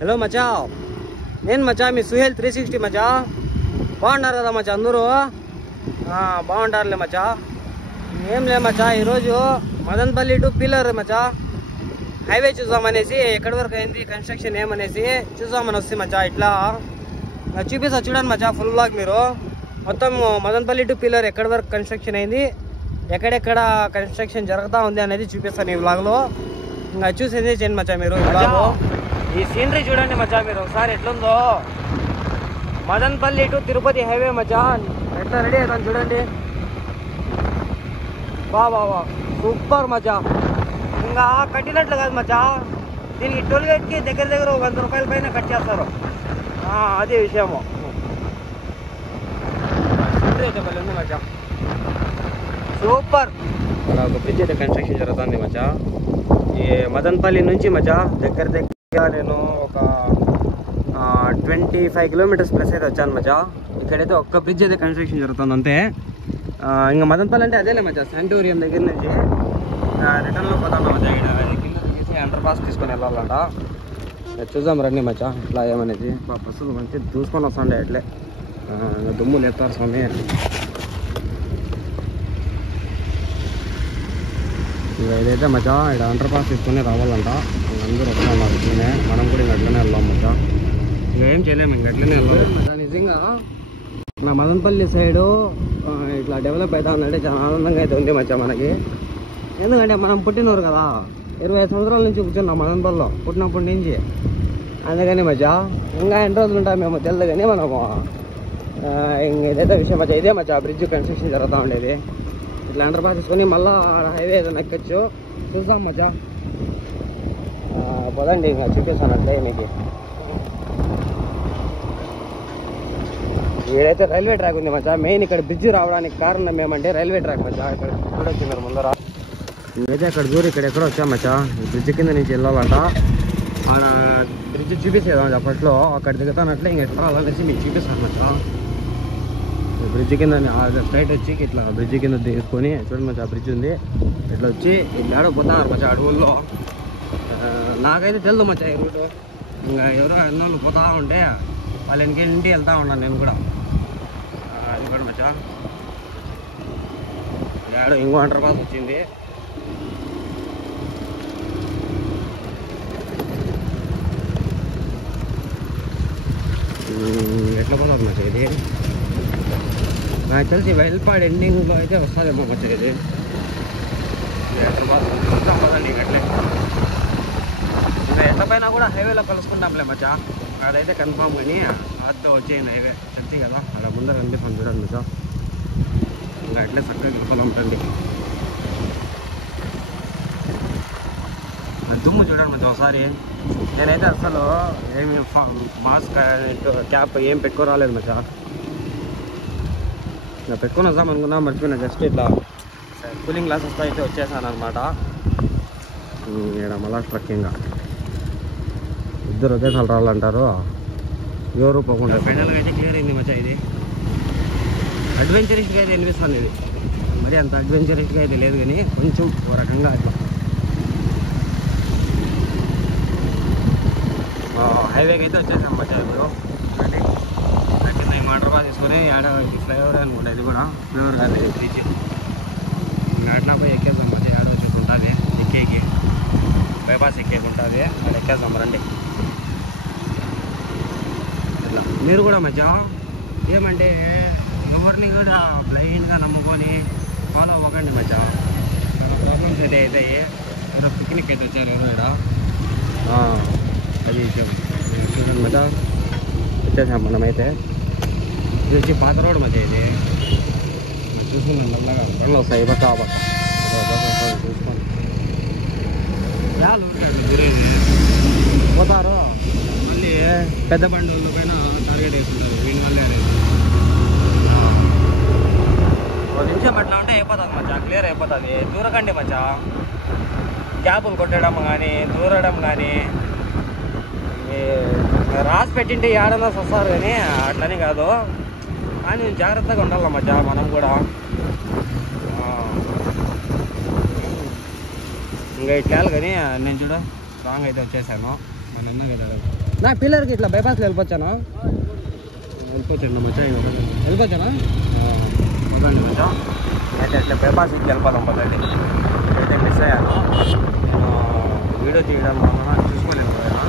Hello మచా, నేను మచా మీ సుహేల్ 360 మచా. బాగున్నారు కదా మచా అందరూ? బాగుంటారులే మచా. ఏం లే మచా, ఈరోజు మదనపల్లి టు పీలర్ మచా హైవే చూద్దామనేసి, ఎక్కడి వరకు అయింది కన్స్ట్రక్షన్ ఏమనేసి చూద్దామని వస్తే మచా ఇట్లా చూపిస్తా చూడండి మచా. ఫుల్ బ్లాగ్ మీరు మొత్తం మదనపల్లి టు పీలర్ ఎక్కడి వరకు కన్స్ట్రక్షన్ అయింది, ఎక్కడెక్కడ కన్స్ట్రక్షన్ జరుగుతూ ఉంది అనేది చూపిస్తాను ఈ బ్లాగ్లో. ఇంకా చూసి ఎంజాయ్ చేయండి మచా మీరు ఈ బ్లాగ్. ఈ సీనరీ చూడండి మచా మీరు ఒకసారి ఎట్లుందో. మదనపల్లి టు తిరుపతి హైవే మచా ఎట్లా రెడీ అవుతాను చూడండి. బా సూపర్ మచా. ఇంకా కట్టినట్లు కాదు మచా, దీనికి టోల్ గేట్కి దగ్గర 100 రూపాయల పైన కట్ చేస్తారు. అదే విషయము. సీనరీ అయితే మళ్ళీ ఉంది మచా, సూపర్. అలా ఒక బ్రిడ్జ్ అయితే కన్స్ట్రక్షన్ జరుగుతుంది మచా. ఈ మదనపల్లి నుంచి మచా దగ్గర నేను ఒక 25 కిలోమీటర్స్ ప్లస్ అయితే వచ్చాను మచా. ఇక్కడైతే ఒక్క బ్రిడ్జ్ అయితే కన్స్ట్రక్షన్ జరుగుతుంది అంతే. ఇంకా మదనపల్లి అంటే అదేలే మచా, శాంటోరియం దగ్గర నుంచి రిటర్న్లో పోతాను మచా. ఇక్కడ కింద తీసి అండర్ పాస్ తీసుకొని వెళ్ళాలంట. చూద్దాం రండి మచా ఇట్లా ఏమనేది. బస్సులు మంచి చూసుకొని వస్తుండే అట్లే దుమ్ము లేపుతారు స్వామి. ఇదైతే మచా ఇక్కడ అండర్ పాస్ తీసుకొని రావాలంట. అందరూ వస్తున్నారు ఇట్లనే, మనం కూడా ఇంక అట్లనే వెళ్దాం మచా. ఇంకా ఏం చేయలేము, ఇంక అట్లనే వెళ్దాం మచా. నిజంగా నా మదనపల్లి సైడు ఇట్లా డెవలప్ అవుతా ఉందంటే చాలా ఆనందంగా అయితే ఉంది మచా మనకి. ఎందుకంటే మనం పుట్టినవారు కదా, 25 సంవత్సరాల నుంచి కూర్చున్నాం మదనపల్లిలో పుట్టినప్పటి నుంచి. అందుకని మచా ఇంకా ఎన్ని రోజులు ఉంటాం మేము తెలియదు కానీ మనము ఇంక ఇదైతే విషయం మచా. ఇదే మచా బ్రిడ్జ్ కన్స్ట్రక్షన్ జరుగుతూ ఉండేది. ఇట్లా అండర్ పాస్ తీసుకొని మళ్ళీ హైవే ఏదైనా ఎక్కచ్చు. చూద్దాం మచా, పోదండి ఇంకా చూపిస్తాను అట్లే మీకు. ఈడైతే రైల్వే ట్రాక్ ఉంది మచా. మెయిన్ ఇక్కడ బ్రిడ్జ్ రావడానికి కారణం ఏమంటే రైల్వే ట్రాక్ మచా. ఇక్కడ చూడొచ్చు మీరు ముందర. ఇదైతే అక్కడ దూరం ఇక్కడ ఎక్కడో వచ్చాం మచా. బ్రిడ్జ్ కింద నుంచి వెళ్ళాలంట. బ్రిడ్జ్ చూపిస్తాను మచా ఫస్ట్లో. అక్కడ దిగుతానట్లే ఇంక ఎట్లా అలానేసి మీకు చూపిస్తాను మచా. బ్రిడ్జ్ కింద స్ట్రైట్ వచ్చి ఇట్లా బ్రిడ్జ్ కింద తీసుకొని చూడండి మచా బ్రిడ్జ్ ఉంది. ఇట్లా వచ్చి ఇట్లా పోతున్నారు మచా అడవుల్లో. నాకైతే తెలుదు మచా ఈ రూటు. ఇంకా ఎవరో ఎన్నోళ్ళు పోతా ఉంటే వాళ్ళ ఇంటికి వెళ్తా ఉన్నాను నేను కూడా. అది కూడా మచా ఆడ ఇంకో అండర్ పాస్ వచ్చింది. ఎట్లా పోతుంది మచా ఇది? నాకు తెలిసి వెల్పాడ్ ఎండింగ్లో అయితే వస్తుందేమో మచ్చా ఇది. పదండి అట్లే. ఇంకా ఎట్ల పైన కూడా హైవేలో కలుసుకుంటాంలే మచ్చా. అదైతే కన్ఫామ్ కానీ అతో వచ్చేయండి హైవే చర్చి కదా, అక్కడ ముందర కనిపిస్తాను చూడండి మచ్చా. ఇంకా అట్లే చక్కగా వెళ్ళిపోదాం ఉంటుంది. దుమ్ము చూడండి మచ్చా ఒకసారి. నేనైతే అసలు ఏమి మాస్క్ క్యాప్ ఏం పెట్టుకోరాలేదు మచ్చా. ఇలా పెట్టుకొని వద్దాం అనుకున్నా, మర్చిపోయినా. జస్ట్ ఇట్లా కూలింగ్ గ్లాసెస్తో అయితే వచ్చేసాను అనమాట. ఇక్కడ మళ్ళా ట్రక్కింగ్ ఇద్దరు ఒకేసారి రావాలంటారు, ఎవరు పోకుండా. ఫైనల్గా అయితే క్లియర్ అయింది మచ్చా. ఇది అడ్వెంచరిస్ట్గా అయితే అనిపిస్తుంది. ఇది మరి అంత అడ్వెంచరిస్ట్గా అయితే లేదు కానీ కొంచెం ఓ రకంగా ఇట్లా హైవేకి అయితే వచ్చేసాం మచ్చా. ఇప్పుడు కింద ఈ వాటర్ పాస్ తీసుకొని ఫ్లైఓవర్ అనుకుంటా. ఇది కూడా ఫ్లైఓవర్ కాదు, ఇది బ్రిడ్జ్. అట్లా పోయి ఎక్కేద్దాం మచ్చా. ఏడ వచ్చేసి ఉంటుంది ఎక్కేకి, బైపాస్ ఎక్కేకి ఉంటుంది. అక్కడ ఎక్కేద్దాం రండి. ఇట్లా మీరు కూడా మచ్చా ఏమంటే ఎవరిని కూడా బ్లైండ్గా నమ్ముకొని ఫాలో అవ్వకండి మచ్చా. చాలా ప్రాబ్లమ్స్ అయితే అవుతాయి. ఏదో పిక్నిక్ అయితే వచ్చారు ఎవరో ఇక్కడ. అది చూడండి మచ్చా వచ్చేసాం మనమైతే. ఇది వచ్చి పాత రోడ్ మధ్య. ఇది చూసుకున్నాం నల్లగా బండ్లు వస్తాయి బక్క చూసుకోండి. పోతారు మళ్ళీ పెద్ద బండ్ల పైన టార్గెట్ వేస్తుంటారు. వీని వల్లే ఒక నిమిషం అట్లా ఉంటే అయిపోతుంది మచ్చా, క్లియర్ అయిపోతుంది. దూరకండి మచ్చా. గ్యాపులు కొట్టడం కానీ దూరడం కానీ రాసి పెట్టింటే ఏడన్నా వస్తారు కానీ అట్లని కాదు. కానీ జాగ్రత్తగా ఉండాలి మచ్చా మనం కూడా. ఇంకా ఇట్లా కానీ నేను చూడ రాంగ్ అయితే వచ్చేసాను. మన అన్న కదా నా పిల్లర్కి ఇట్లా బైపాస్లో వెళ్ళిపోవచ్చానా? వెళ్ళిపోవచ్చండి మచ్చా, వెళ్ళిపోవచ్చానా? వదండి మచ్చా, అయితే అట్లా బైపాస్ ఇచ్చి వెళ్ళిపోదాం పదండి. అయితే మిస్ అయ్యాను, వీడియో తీయడం వలన చూసుకోలేదు కదా,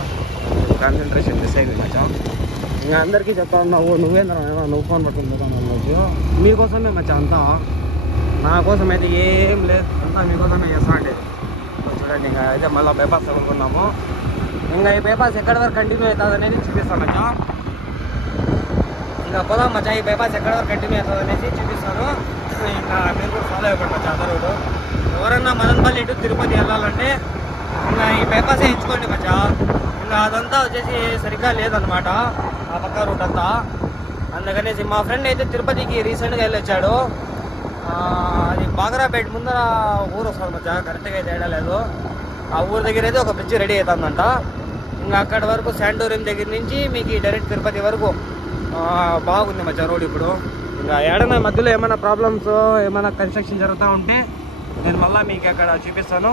కాన్సన్ట్రేషన్ మిస్ అయింది మచ్చా. ఇంకా అందరికీ చెప్తా ఉన్నావు, నువ్వేంద్రా నువ్వు ఫోన్ పట్టుకుని పోతాను అనవచ్చు. మీకోసమే మచ్చా అంతా, నా కోసం అయితే ఏం లేదు, అంతా మీకోసమే చేస్తా అంటే. చూడండి ఇంకా అయితే మళ్ళీ బైపాస్ అనుకున్నాము. ఇంకా ఈ బైపాస్ ఎక్కడి వరకు కంటిన్యూ అవుతుంది అనేది చూపిస్తాను మచ్చా. ఇంకా పోదాం మచ్చా, ఈ బైపాస్ ఎక్కడి వరకు కంటిన్యూ అవుతుంది అనేసి చూపిస్తాను. ఇంకా మీరు కూడా ఫాలో అయిపోండి మచ్చా అందరూ. ఎవరన్నా మదనపల్లి టు తిరుపతి వెళ్ళాలంటే ఇంకా ఈ బైపాసే ఎంచుకోండి మచ్చా. ఇంకా అదంతా వచ్చేసి సరిగ్గా లేదనమాట ఆ పక్క రూట్ అంతా. అందుకనేసి మా ఫ్రెండ్ అయితే తిరుపతికి రీసెంట్గా వెళ్ళొచ్చాడు. అది బాగరాపేట ముందర ఊరు వస్తుంది మచ్చా, కరెక్ట్గా అయితే ఏడలేదు. ఆ ఊరు దగ్గర అయితే ఒక బ్రిడ్జ్ రెడీ అవుతుందంట. ఇంకా అక్కడి వరకు శాంటోరియం దగ్గర నుంచి మీకు డైరెక్ట్ తిరుపతి వరకు బాగుంది మచ్చా రోడ్ ఇప్పుడు. ఇంకా ఏడన్నా మధ్యలో ఏమైనా ప్రాబ్లమ్స్ ఏమైనా కన్స్ట్రక్షన్ జరుగుతూ ఉంటే నేను మళ్ళీ మీకు అక్కడ చూపిస్తాను,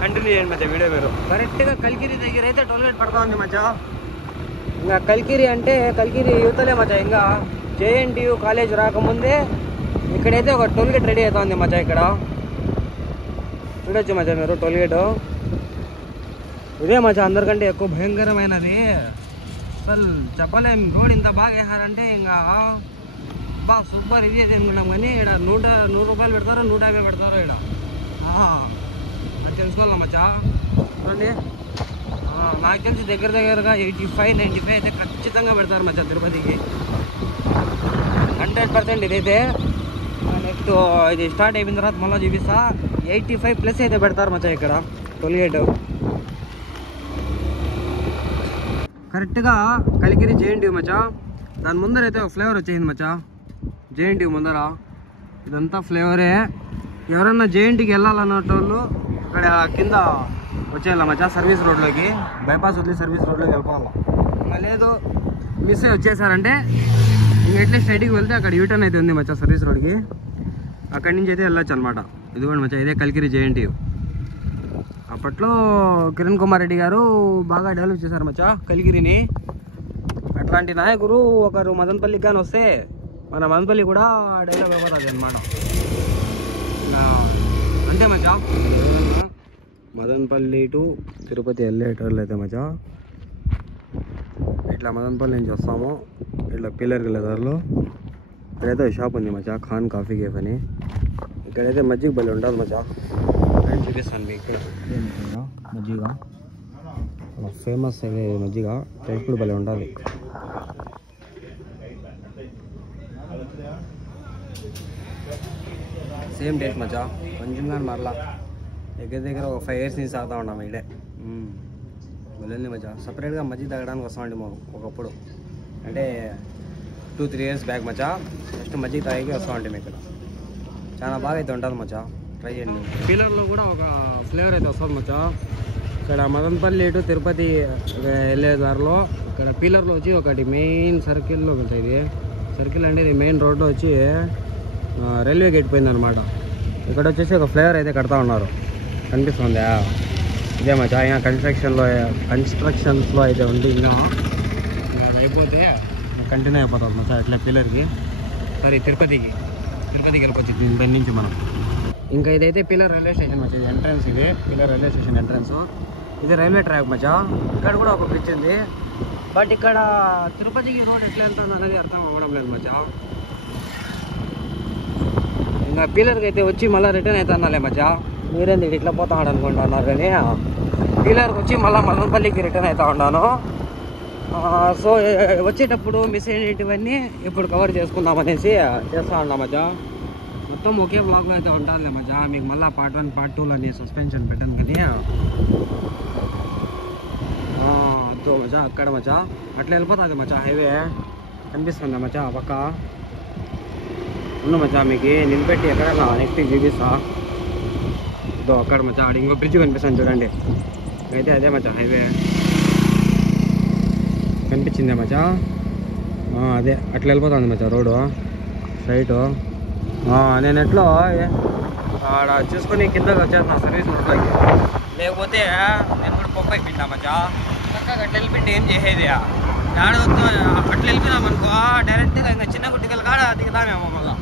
కంటిన్యూ చేయండి మచ్చా వీడియో. మీరు కరెక్ట్గా కలికిరి దగ్గర అయితే టోల్గేట్ పడతా ఉంది మచ్చా. ఇంకా కలికిరి అంటే కలికిరి యువతలే మచ్చా. ఇంకా JNTU కాలేజ్ రాకముందే ఇక్కడైతే ఒక టోల్గేట్ రెడీ అవుతుంది మచ్చా. ఇక్కడ చూడొచ్చు మచ్చా మీరు టోల్గేట్. ఇదే మచ్చా అందరికంటే ఎక్కువ భయంకరమైనది, అసలు చెప్పలేం. రోడ్ ఇంత బాగా వేసారంటే ఇంకా బాగా సూపర్ ఇది అనుకున్నాం. కానీ ఇక్కడ 100 రూపాయలు పెడతారో 150 పెడతారో ఇక్కడ, అది తెలుసుకోవాలి మచ్చా. చూడండి, నాకు తెలిసి దగ్గరగా 85-95 అయితే ఖచ్చితంగా పెడతారు మచ్చా తిరుపతికి, 100% ఇదైతే. నెక్స్ట్ ఇది స్టార్ట్ అయిపోయిన తర్వాత మళ్ళీ చూపిస్తా, 85+ అయితే పెడతారు మచ్చా ఇక్కడ టోల్గేట్. కరెక్ట్గా కలికిరి JNTU మచ్చా. దాని ముందర అయితే ఒక ఫ్లేవర్ వచ్చేసింది మచ్చా, JNTU ముందర. ఇదంతా ఫ్లేవరే. ఎవరన్నా JNTUకి వెళ్ళాలన్నటోళ్ళు ఇక్కడ కింద వచ్చేయాల మచ్చా, సర్వీస్ రోడ్లోకి. బైపాస్ వదిలి సర్వీస్ రోడ్లోకి వెళ్ళిపోవాలి. ఇంకా లేదు మిస్ వచ్చేసారంటే ఇంక ఎట్లా స్ట్రైట్కి వెళ్తే అక్కడ యూటర్న్ అయితే ఉంది మచ్చా సర్వీస్ రోడ్కి, అక్కడి నుంచి అయితే వెళ్ళొచ్చు అనమాట. ఇదిగోండి మచ్చా, ఇదే కలికిరి JNTU. అప్పట్లో కిరణ్ కుమార్ రెడ్డి గారు బాగా డెవలప్ చేశారు మచ్చా కలికిరిని. అట్లాంటి నాయకుడు ఒకరు మదనపల్లికి కానీ వస్తే మన మదనపల్లి కూడా డెవలప్ అయిపోతుంది అనమాట. అంతే మచ్చా. మదనపల్లి టు తిరుపతి వెళ్ళేటోళ్ళు అయితే మచ్చా ఇట్లా మదనపల్లి నుంచి వస్తాము, ఇట్లా పిల్లర్కి వెళ్ళేదారిలో ఇక్కడైతే షాప్ ఉంది మచ్చా, ఖాన్ కాఫీ కేఫ్ అని. ఇక్కడైతే మజ్జిగ బలి ఉంటుంది మచ్చా, చూపిస్తాను మీకు. మజ్జిగ ఫేమస్ అయ్యే మజ్జిగ, టేస్ట్ కూడా భలే ఉంటుంది. సేమ్ టేస్ట్ మచ్చా, కొంచెం కానీ మరలా దగ్గర ఒక 5 years నుంచి తాగుతూ ఉన్నాము ఇడే. వెళ్ళండి మచ్చా. సపరేట్గా మజ్జిగ తాగడానికి వస్తామండి మాకు ఒకప్పుడు, అంటే 2-3 years బ్యాక్ మచ్చా. జస్ట్ మజ్జిగ తాగి వస్తామండి మీకు. ఇక్కడ చాలా బాగా అయితే ఉంటుంది మచ్చా, ట్రై చేయండి. పిల్లర్లో కూడా ఒక ఫ్లేవర్ అయితే వస్తుంది మచ్చా. ఇక్కడ మదనపల్లి టు తిరుపతి వెళ్ళే దారిలో ఇక్కడ పిల్లర్లో వచ్చి ఒకటి మెయిన్ సర్కిల్లో ఉంటుంది. ఇది సర్కిల్ అంటే ఇది మెయిన్ రోడ్లో వచ్చి రైల్వే గేట్ పోయింది అనమాట. ఇక్కడ వచ్చేసి ఒక ఫ్లేవర్ అయితే కడతా ఉన్నారు, కనిపిస్తుందా? ఇదే మచ్చా. ఇంకా కన్స్ట్రక్షన్స్లో అయితే ఉంది. ఇంకా అయిపోతే కంటిన్యూ అయిపోతుంది మచ్చా ఇట్లా పిల్లర్కి. సారీ తిరుపతికి వెళ్ళిపోవచ్చు దాని నుంచి మనం. ఇంకా ఇదైతే పిల్లర్ రైల్వే స్టేషన్ మచ్చా, ఇది ఎంట్రన్స్. ఇది పిల్లర్ రైల్వే స్టేషన్ ఎంట్రన్స్. ఇది రైల్వే ట్రాక్ మచ్చా. ఇక్కడ కూడా ఒక బ్రిడ్జ్ ఉంది, బట్ ఇక్కడ తిరుపతికి రోడ్ ఎట్లా వెళ్తుంది అనేది అర్థం అవ్వడం లేదు మచ్చా. ఇంకా పిల్లర్కి అయితే వచ్చి మళ్ళీ రిటర్న్ అవుతున్నాలే మచ్చా. మీరేంది ఇట్లా పోతాడు అనుకుంటున్నారు, కానీ పిల్లర్కి వచ్చి మళ్ళీ మదనపల్లికి రిటర్న్ అవుతా ఉన్నాను. సో వచ్చేటప్పుడు మిస్ అయినటువన్నీ ఇప్పుడు కవర్ చేసుకుందాం అనేసి చేస్తూ ఉన్నాం మచ్చా. మొత్తం ఒకే బ్లాగ్లో అయితే ఉంటుంది మచ్చా. మీకు మళ్ళీ part 1 part 2 అని సస్పెన్షన్ పెట్టాను కానీ తో మచ్చా. అక్కడ మచ్చా అట్లా వెళ్ళిపోతుంది మచ్చా, హైవే కనిపిస్తుంది మచ్చా ఆ పక్క. ఉన్న మచ్చా మీకు నిలబెట్టి ఎక్కడన్నా నెక్స్ట్ చూపిస్తా. ఇదో అక్కడ మచ్చా, అక్కడ ఇంకో బ్రిడ్జ్ కనిపిస్తుంది చూడండి. అయితే అదే మచ్చా హైవే కనిపించిందే మచ్చా. అదే అట్లా వెళ్ళిపోతుంది మచ్చా రోడ్డు స్ట్రైట్. నేను ఎట్లో ఆడ చూసుకొని కిందకి వచ్చేస్తున్నా సర్వీస్ రోడ్లోకి, లేకపోతే నేను కూడా పొప్పైపోయిందా మచ్చా. చక్కగా అట్లా వెళ్ళిపోయింది ఏం చేసేది అట్లా వెళ్ళిపోయినామనుకో డైరెక్ట్గా ఇంకా చిన్న గుట్టికలు కాడ దిగుతామేమో మళ్ళా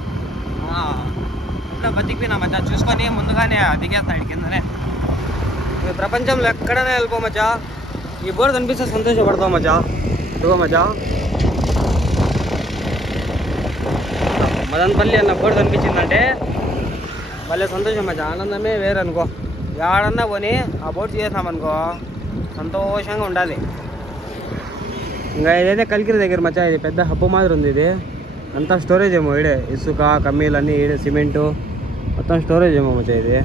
ఇట్లా బతికిపోయినా మచ్చా చూసుకొని ముందుగానే దిగేస్తాడు కిందనే. ప్రపంచంలో ఎక్కడైనా వెళ్ళిపో మచ్చా ఈ బోర్డు కనిపిస్తే సంతోషపడతావు మచ్చా. ఇదిగో మచ్చా మదనపల్లి అన్న బోర్డు కనిపించిందంటే భలే సంతోషం మచ్చా, ఆనందమే వేరు అనుకో. ఏడన్నా పోని ఆ బోర్డు చేసామనుకో సంతోషంగా ఉండాలి. ఇంకా ఇదైతే కలికిరి దగ్గర మచ్చా, ఇది పెద్ద హబ్బు మాదిరి ఉంది. ఇది అంతా స్టోరేజ్ ఏమో, ఈడే ఇసుక కమ్మీలు అన్నీ ఈడే సిమెంటు మొత్తం స్టోరేజ్ ఏమో మచ్చా. ఇది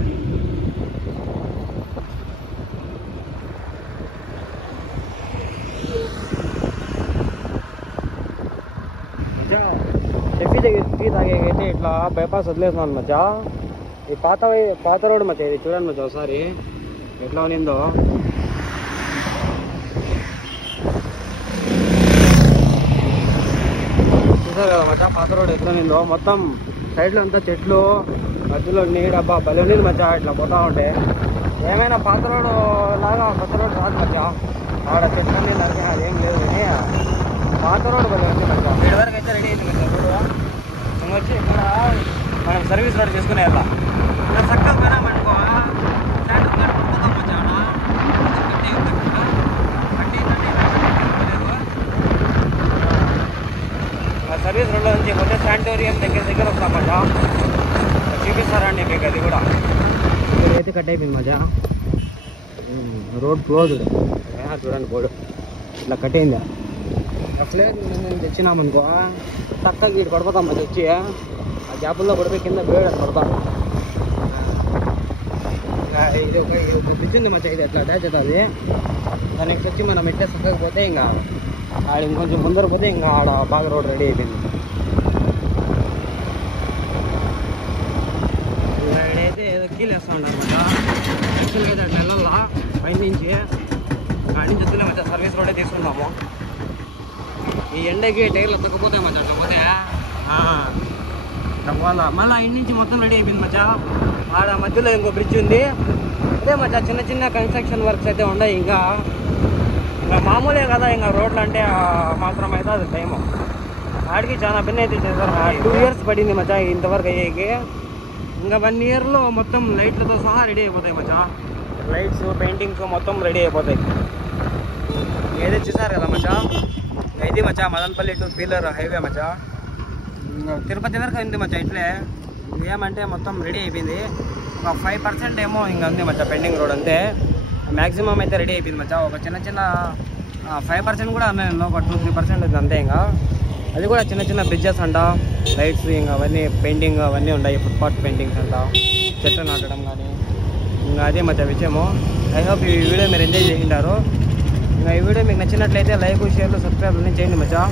చెప్పి దగ్గర టీ తాగేకైతే ఇట్లా బైపాస్ వదిలేస్తున్నాను మచ్చా. ఈ పాత రోడ్డు మచ్చా, ఇది చూడండి మచ్చా ఒకసారి ఎట్లా ఉన్నిందో. చూసారు కదా మచ్చా పాత రోడ్ ఎట్లా ఉన్నిందో. మొత్తం సైడ్లో అంతా చెట్లు, మధ్యలో నీడబ్బా భలే ఉన్నది మచ్చా. ఇట్లా పోతా ఉంటే ఏమైనా పాత రోడ్డు లాగా కొత్త రోడ్డు రాదు మచ్చా. ఆడ చెట్లన్నీ నరికి అదేం లేదు కానీ పాత రోడ్డు భలే ఉంది మచ్చా. వీడి వరకు అయితే రెడీ అయింది మచ్చా రోడ్డు. వచ్చి ఇక్కడ మనం సర్వీస్ రోడ్ చేసుకునే వెళ్ళా ఇలా చక్కగా పోయినామనుకో స్టాండర్డ్ కార్డు పడిపోతాం మచ్చా. సర్వీస్ రోడ్లో నుంచి పోతే శానిటోరియం దగ్గర వస్తాం మచ్చా. చూపిస్తారండి మీకు అది కూడా. ఇక్కడైతే కట్ అయిపోయింది మచ్చా, రోడ్ క్లోజ్డ్. చూడండి బోర్డు ఇట్లా కట్ అయిందా. అట్లే తెచ్చినామనుకో చక్కగా ఇటు పడిపోతాం మచ్చా. వచ్చి ఆ గ్యాపుల్లో పడిపోయి కింద వేడి పడతాం. ఇది ఒక బ్రిడ్జ్ ఉంది మచ్చా, ఇది ఎట్లా అటాచ్ అవుతుంది. దానికి వచ్చి మనం ఎట్టే చక్కగా పోతే ఇంకా ఆడ ఇంకొంచెం ముందర పోతే ఇంకా ఆడ బాగా రోడ్ రెడీ అయిపోయింది. ఇక్కడైతే ఏదో కీలు వేస్తూ ఉంటారు మచ్చా. యాక్చువల్గా అయితే అట్లా వెళ్ళాలా పైనుంచి, ఆడి నుంచి వద్దులే మచ్చా సర్వీస్ రోడే తీసుకుంటాము. ఈ ఎండకి టైర్లు తగ్గపోతాయి మచ్చా. అట్లా పోతే మళ్ళీ ఇంటి నుంచి మొత్తం రెడీ అయిపోయింది మచ్చా. ఆడ మధ్యలో ఇంకో బ్రిడ్జ్ ఉంది. అదే మచ్చా చిన్న చిన్న కన్స్ట్రక్షన్ వర్క్స్ అయితే ఉన్నాయి. ఇంకా మామూలే కదా, ఇంకా రోడ్లు అంటే మాత్రం అయితే అది టైము. ఆడికి చాలా పని అయితే చేశారు. 2 years పడింది మచ్చా ఇంతవరకు అయ్యేకి. ఇంకా 1 yearలో మొత్తం లైట్లతో సహా రెడీ అయిపోతాయి మచ్చా. లైట్స్ పెయింటింగ్స్ మొత్తం రెడీ అయిపోతాయి. ఏదో చూసారు కదా మచ్చా, ఇది మచ్చా మదనపల్లి టు పీలర్ హైవే మచ్చా. తిరుపతి వరకు ఉంది మచ్చా. ఇట్లే ఏమంటే మొత్తం రెడీ అయిపోయింది. ఒక 5% ఏమో ఇంకా ఉంది మచ్చా పెండింగ్ రోడ్ అంతే. మ్యాక్సిమం అయితే రెడీ అయిపోయింది మచ్చా. ఒక చిన్న 5% కూడా ఉన్నాయి, ఒక 2-3% ఉంది అంతే. ఇంకా అది కూడా చిన్న బ్రిడ్జెస్ అంట, లైట్స్ ఇంకా అవన్నీ పెయింటింగ్ అవన్నీ ఉన్నాయి. ఫుట్పాత్ పెయింటింగ్స్ అంట, చెట్లు నాటడం కానీ ఇంకా అదే మచ్చా విషయము. ఐ హోప్ ఈ వీడియో మీరు ఎంజాయ్ చేసింటారు. ఇంకా ఈ వీడియో మీకు నచ్చినట్లయితే లైక్, షేర్లు, సబ్స్క్రైబ్ అన్నీ చేయండి మచ్చా.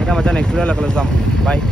ఇంకా మచ్చా నెక్స్ట్ వీడియోలో కలుద్దాం. బాయ్.